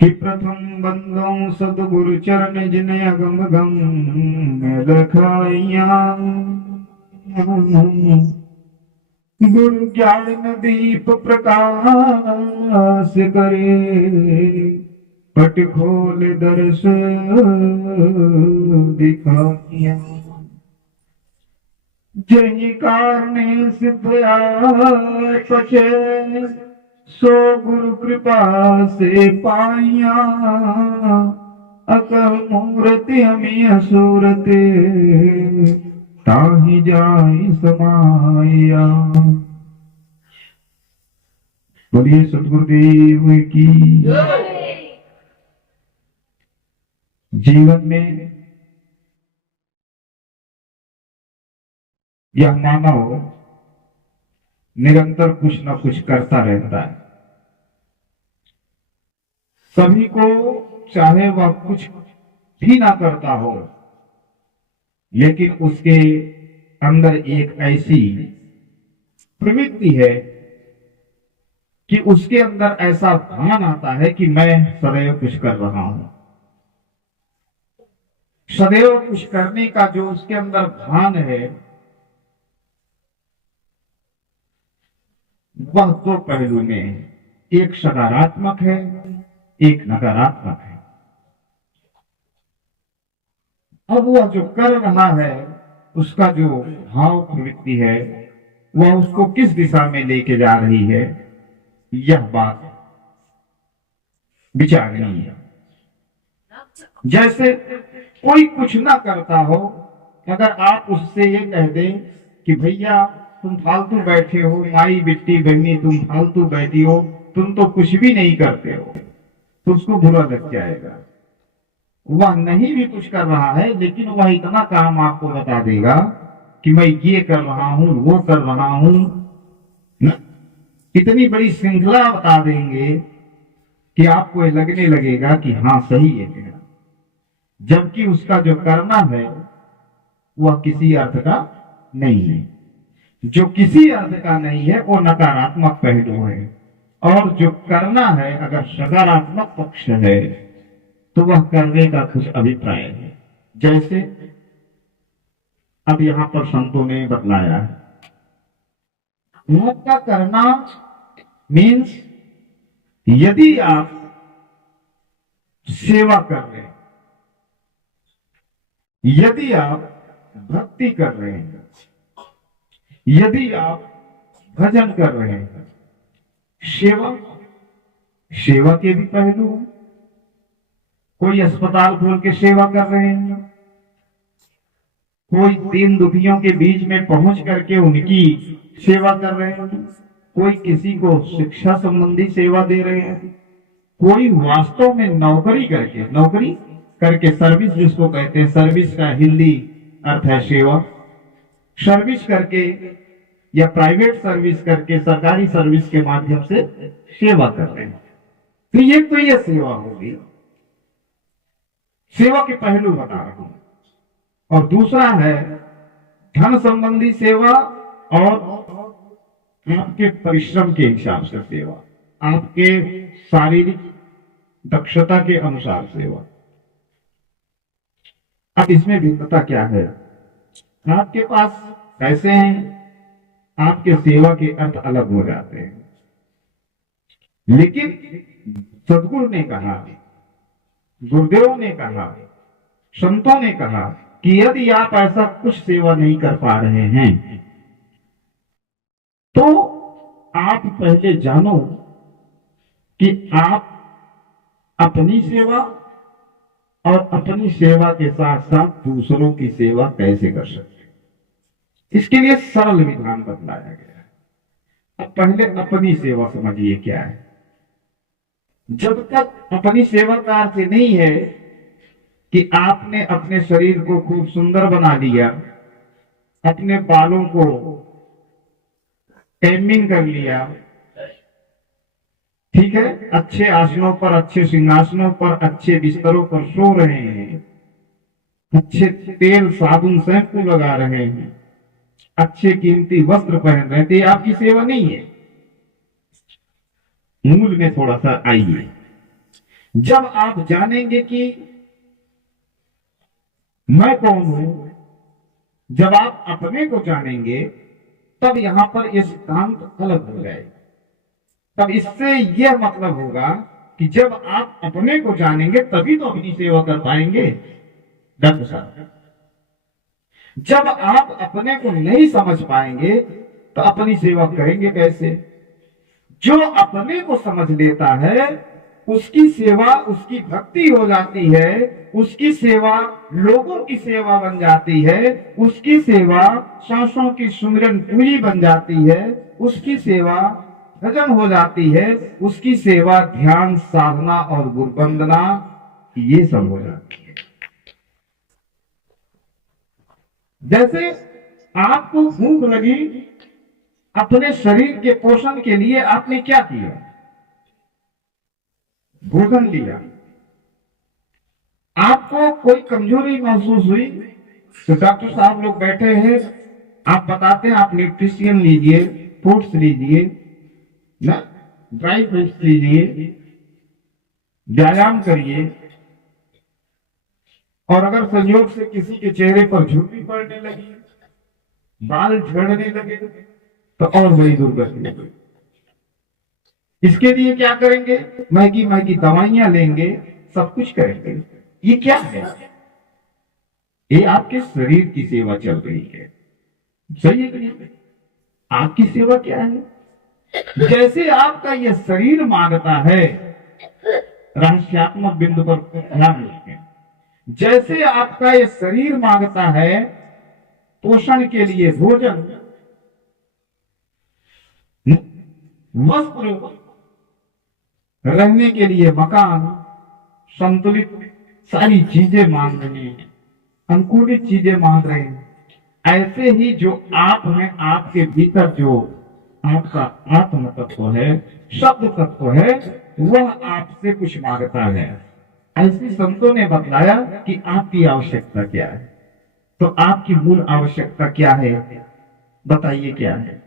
कि प्रथम बंदो सदगुरु चरण जिन अगम गम लखाइया। गुरु ज्ञान दीप प्रकाश करे, पट खोल दर्श दिखाइया। जही कारणे सिद्ध पचे, सो गुरु कृपा से पाइया। अकह मूर्ति हमें सूरत, ताहि जाहि समाया। बोलिए सतगुरुदेव की। जीवन में यह मानव निरंतर कुछ न कुछ करता रहता है। सभी को चाहे वह कुछ भी ना करता हो, लेकिन उसके अंदर एक ऐसी प्रवृत्ति है कि उसके अंदर ऐसा भान आता है कि मैं सदैव कुछ कर रहा हूं। सदैव कुछ करने का जो उसके अंदर भान है, वह दो पहलू में है। एक सकारात्मक है, एक नकारात्मक है। अब वह जो कर रहा है, उसका जो भाव प्रवृत्ति है, वह उसको किस दिशा में लेके जा रही है, यह बात विचारनीय है। जैसे कोई कुछ ना करता हो, अगर आप उससे ये कह दें कि भैया तुम फालतू बैठे हो, माई बिट्टी बहनी तुम फालतू बैठी हो, तुम तो कुछ भी नहीं करते हो, तो उसको बुरा लग जाएगा। वह नहीं भी कुछ कर रहा है, लेकिन वह इतना काम आपको बता देगा कि मैं ये कर रहा हूं, वो कर रहा हूं, इतनी बड़ी श्रृंखला बता देंगे कि आपको लगने लगेगा कि हाँ सही है मेरा। जबकि उसका जो करना है वह किसी अर्थ का नहीं है। जो किसी अर्थ का नहीं है वो नकारात्मक पहलू है, और जो करना है अगर सकारात्मक पक्ष है तो वह करने का कुछ अभिप्राय है। जैसे अब यहां पर संतों ने बतलाया है, योग का करना मीन्स यदि आप सेवा कर रहे हैं, यदि आप भक्ति कर रहे हैं, यदि आप भजन कर रहे हैं, सेवा के भी पहलू हैं। कोई अस्पताल खोल के सेवा कर रहे हैं, कोई दीन दुखियों के बीच में पहुंच करके उनकी सेवा कर रहे हैं, कोई किसी को शिक्षा संबंधी सेवा दे रहे हैं, कोई वास्तव में नौकरी करके सर्विस जिसको कहते हैं, सर्विस का हिंदी अर्थ है सेवा। सर्विस करके या प्राइवेट सर्विस करके सरकारी सर्विस के माध्यम से सेवा कर रहे हैं, तो ये सेवा होगी। सेवा के पहलू बता रहा हूं। और दूसरा है धन संबंधी सेवा और आपके परिश्रम के हिसाब से सेवा, आपके शारीरिक दक्षता के अनुसार सेवा। अब इसमें भिन्नता क्या है? आपके पास पैसे हैं, आपके सेवा के अर्थ अलग हो जाते हैं। लेकिन सदगुरु ने कहा, गुरुदेव ने कहा, संतों ने कहा कि यदि आप ऐसा कुछ सेवा नहीं कर पा रहे हैं तो आप पहले जानो कि आप अपनी सेवा और अपनी सेवा के साथ साथ दूसरों की सेवा कैसे कर सकते हैं। इसके लिए सरल विधान बतलाया गया है। अब पहले अपनी सेवा समझिए क्या है। जब तक अपनी सेवा का अर्थ नहीं है कि आपने अपने शरीर को खूब सुंदर बना लिया, अपने बालों को टेमिंग कर लिया, ठीक है, अच्छे आसनों पर, अच्छे सिंहासनों पर, अच्छे बिस्तरों पर सो रहे हैं, अच्छे तेल साबुन शैम्पू लगा रहे हैं, अच्छे कीमती वस्त्र पहन रहे थे, आपकी सेवा नहीं है। मूल में थोड़ा सा आइए। जब आप जानेंगे कि मैं कौन हूं, जब आप अपने को जानेंगे, तब यहां पर यह सिद्धांत अलग हो जाएगा। तब इससे यह मतलब होगा कि जब आप अपने को जानेंगे तभी तो अपनी सेवा कर पाएंगे। डॉक्टर साहब, जब आप अपने को नहीं समझ पाएंगे तो अपनी सेवा करेंगे कैसे? जो अपने को समझ लेता है उसकी सेवा, उसकी भक्ति हो जाती है, उसकी सेवा लोगों की सेवा बन जाती है, उसकी सेवा सांसों की सुमिरन पूरी बन जाती है, उसकी सेवा भजन हो जाती है, उसकी सेवा ध्यान साधना और गुरु वंदना ये सब हो जाती है। जैसे आपको भूख लगी, अपने शरीर के पोषण के लिए आपने क्या किया? भोजन लिया। आपको कोई कमजोरी महसूस हुई तो डॉक्टर साहब लोग बैठे हैं, आप बताते हैं आप न्यूट्रिशियन लीजिए, फ्रूट्स लीजिए ना, ड्राई फ्रूट्स लीजिए, व्यायाम करिए। और अगर संयोग से किसी के चेहरे पर झुर्री पड़ने लगी, बाल झड़ने लगे, तो और बड़ी दुर्गति होगी। इसके लिए क्या करेंगे? महंगी महंगी दवाइयां लेंगे, सब कुछ करेंगे। ये क्या है? ये आपके शरीर की सेवा चल रही है। सही है कि नहीं? आपकी सेवा क्या है? जैसे आपका यह शरीर मांगता है, रहस्यात्मक बिंदु पर ध्यान रखें, जैसे आपका यह शरीर मांगता है पोषण के लिए भोजन, वस्त्र, रहने के लिए मकान, संतुलित सारी चीजें मांग रहे हैं, अनुकूलित चीजें मांग रहे हैं, ऐसे ही जो आप हैं, आपके भीतर जो आपका आत्म तत्व है, शब्द तत्व है, वह आपसे कुछ मांगता है। ऐसे संतों ने बतलाया कि आपकी आवश्यकता क्या है। तो आपकी मूल आवश्यकता क्या है? बताइए क्या है?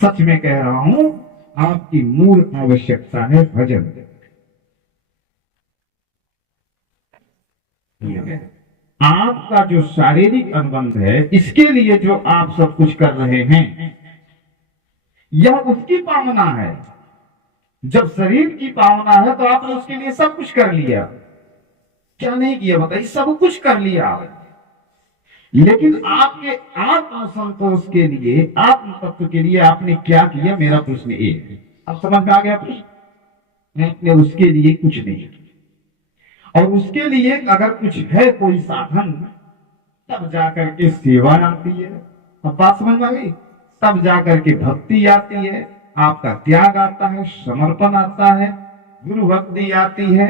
सच में कह रहा हूं, आपकी मूल आवश्यकता है भजन। आपका जो शारीरिक अनुबंध है, इसके लिए जो आप सब कुछ कर रहे हैं, यह उसकी पावना है। जब शरीर की पावना है तो आपने उसके लिए सब कुछ कर लिया। क्या नहीं किया बताइए? सब कुछ कर लिया। लेकिन आपके आत्म संतोष के लिए, आत्म तत्व के लिए आपने क्या किया? मेरा प्रश्न ये है। अब समझ में आ गया प्रश्न? आपने उसके लिए कुछ नहीं किया। और उसके लिए अगर कुछ है कोई साधन, तब जाकर के सेवा आती है। अब बात समझ में आ गई? तब जाकर के भक्ति आती है, आपका त्याग आता है, समर्पण आता है, गुरु भक्ति आती है,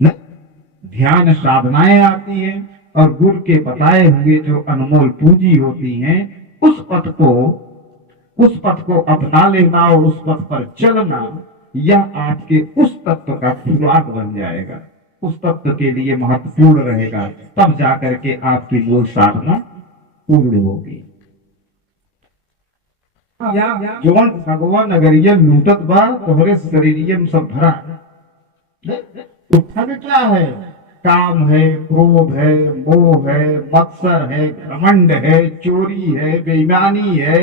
ध्यान साधनाएं आती है, और गुरु के बताए हुए जो अनमोल पूंजी होती हैं, उस पथ को अपना लेना और उस पथ पर चलना, यह आपके उस तत्व का खुराक बन जाएगा, उस तत्व के लिए महत्वपूर्ण रहेगा। तब जाकर के आपकी मूल साधना पूर्ण होगी। जौन भगवान नगरिया लूटत बा तोहरे शरीरियम सब भरा। तो ठग क्या है? काम है, क्रोध है, मोह है, मत्सर है, घमंड है, चोरी है, बेईमानी है,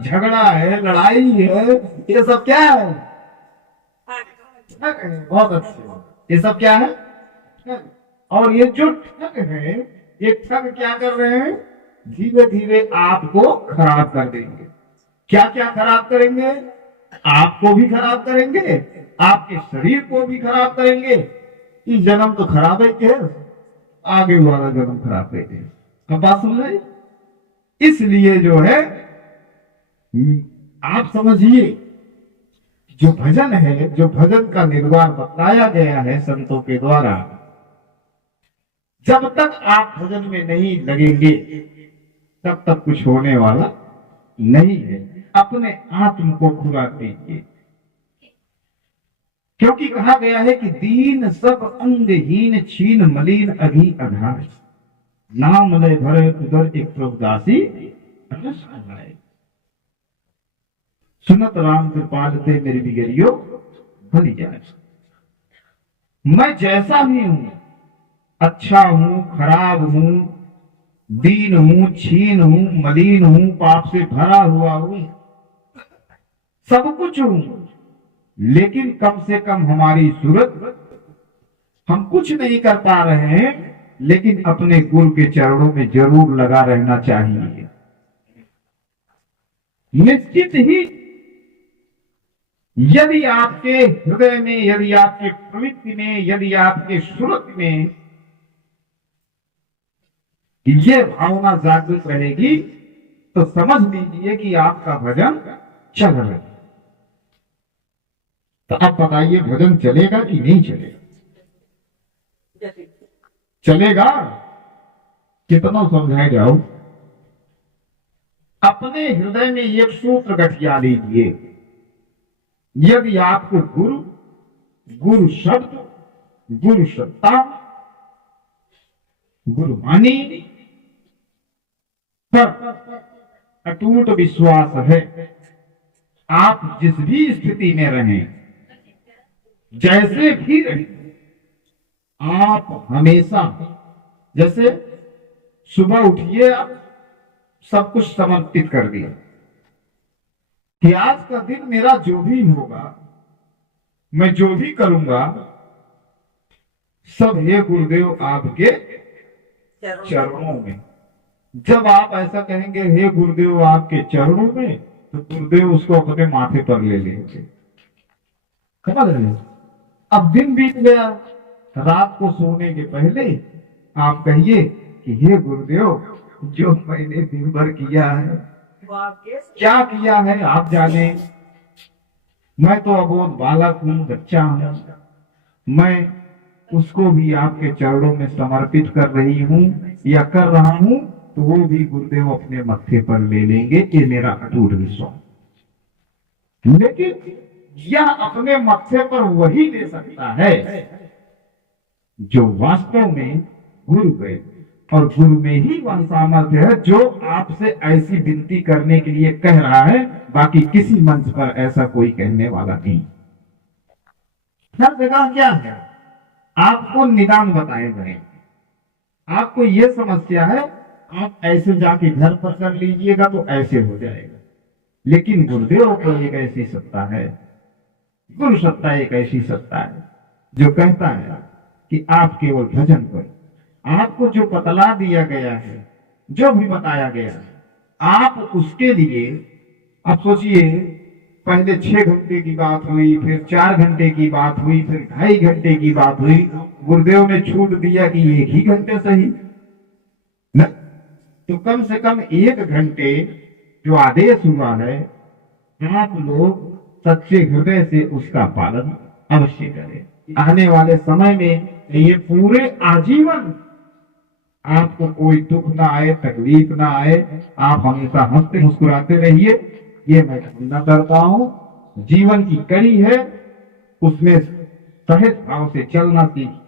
झगड़ा है, लड़ाई है, ये सब क्या है? बहुत अच्छे। ये सब क्या है? और ये जो ठग है, ये ठग क्या कर रहे हैं? धीरे धीरे आपको खराब कर देंगे। क्या क्या खराब करेंगे? आपको भी खराब करेंगे, आपके शरीर को भी खराब करेंगे। इस जन्म तो खराब है, आगे वाला जन्म खराब है। अब बात समझ? इसलिए जो है, आप समझिए, जो भजन है, जो भजन का निर्वाण बताया गया है संतों के द्वारा, जब तक आप भजन में नहीं लगेंगे तब तक कुछ होने वाला नहीं है। अपने आत्म को खुराक दीजिए, क्योंकि कहा गया है कि दीन सब अंगहीन छीन मलिन अभी आधार, नाम लय भरे उधर एक प्रभुदासी। सुनत राम कृपाल ते मेरी बिगड़ियो भली जाए। मैं जैसा भी हूं, अच्छा हूं, खराब हूं, दीन हूं, छीन हूं, मलिन हूं, पाप से भरा हुआ हूं, सब कुछ हूं, लेकिन कम से कम हमारी सूरत, हम कुछ नहीं कर पा रहे हैं, लेकिन अपने गुरु के चरणों में जरूर लगा रहना चाहिए। निश्चित ही यदि आपके हृदय में, यदि आपके प्रवृत्ति में, यदि आपके सूरत में ये भावना जागृत रहेगी, तो समझ लीजिए कि आपका भजन चल रहा है। तो आप बताइए, भजन चलेगा कि नहीं चलेगा? चलेगा। कितना समझाए जाओ। अपने हृदय में एक सूत्र गठिया लीजिए। यदि आपको गुरु, गुरु शब्द, गुरु सत्ता, गुरु वाणी पर अटूट विश्वास है, आप जिस भी स्थिति में रहें, जैसे भी रहें, आप हमेशा, जैसे सुबह उठिए, आप सब कुछ समर्पित कर दिया कि आज का दिन मेरा जो भी होगा, मैं जो भी करूंगा, सब हे गुरुदेव आपके चरणों में। जब आप ऐसा कहेंगे हे गुरुदेव आपके चरणों में, तो गुरुदेव उसको अपने माथे पर ले लेंगे। समझ रहे? अब दिन बीत गया, रात को सोने के पहले आप कहिए कि हे गुरुदेव, जो मैंने दिन भर किया है, क्या किया है आप जाने, मैं तो अबोध बालक हूं, बच्चा हूं, मैं उसको भी आपके चरणों में समर्पित कर रही हूं या कर रहा हूं, तो वो भी गुरुदेव अपने मत्थे पर ले लेंगे। ये मेरा अटूट विश्वास। लेकिन यह अपने मत्थे पर वही ले सकता है जो वास्तव में गुरु है, और गुरु में ही वह सामर्थ्य है जो आपसे ऐसी विनती करने के लिए कह रहा है। बाकी किसी मंच पर ऐसा कोई कहने वाला नहीं। हर जगह क्या है, आपको निदान बताए गए, आपको यह समस्या है, आप ऐसे जाके घर पर कर लीजिएगा तो ऐसे हो जाएगा। लेकिन गुरुदेव को एक ऐसी सत्ता है, गुरु सत्ता एक ऐसी सत्ता है जो कहता है कि आप केवल भजन करो। आपको जो बतला दिया गया है, जो भी बताया गया है, आप उसके लिए, आप सोचिए, पहले 6 घंटे की बात हुई, फिर 4 घंटे की बात हुई, फिर 2.5 घंटे की बात हुई, गुरुदेव ने छूट दिया कि 1 ही घंटे सही न, तो कम से कम 1 घंटे जो आदेश हुआ है, आप लोग सच्चे हृदय से उसका पालन अवश्य करें। आने वाले समय में ये पूरे आजीवन आपको कोई दुख ना आए, तकलीफ ना आए, आप हमेशा हंसते मुस्कुराते रहिए। ये मैं कामना करता हूं। जीवन की कड़ी है, उसमें सहज भाव से चलना सीखिए।